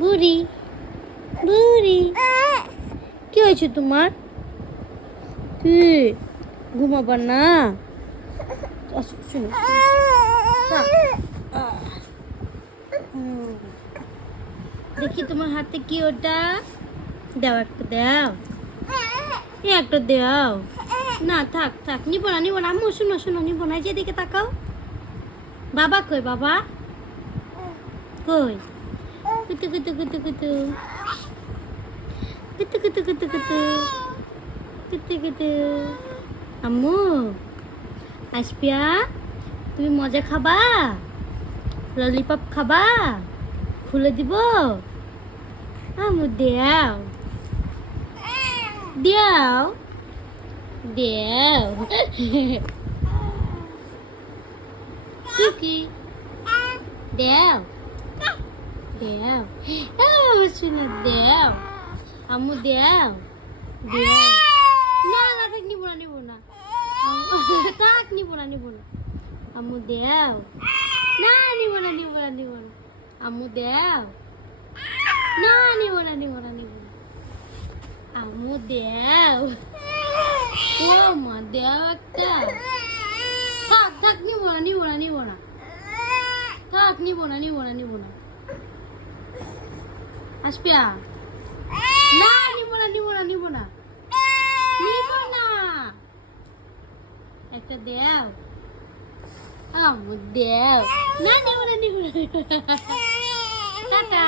বুড়ি বুড়ি কি হয়েছে তোমার? কি ঘুমাবার না? শুনো দেখি তোমার হাতে কি ওটা? দাও একটা, দাও একটা, দাও না। থাক থাক, নিব না নিব না। আম্মু শুনো শুনো, নিব না। যেদিকে তাকাও। বাবা কই? বাবা কই? কুতু কুতু কুতু কুতু কুতু কুতু কুতু কুতু কুতু কুতু। আম্মু আসপিয়া, তুমি মজা খাবা? ললিপপ খাবা? খুলে দিব? আম্মু দেও দেও দেও। কি দেও দেও। শুনে দেও আম্মু, দেও দেও। না না থাক, নিব না নিব না। থাক, নিব না নিব না। আম্মু দেও। না নিব না নিব না নিব না। আম্মু দেও। না নিব না নিব না নিব না। আম্মু দেও। ও মা, দেও একটা। থাক থাক, নিব না নিব না নিব না। থাক, নিব না নিব না নিব না। আসপিয়া, না নিব না নিব না নিব না নিব না। একটা দেও আম্মু, দেও। না নিব না নিব না। টাটা।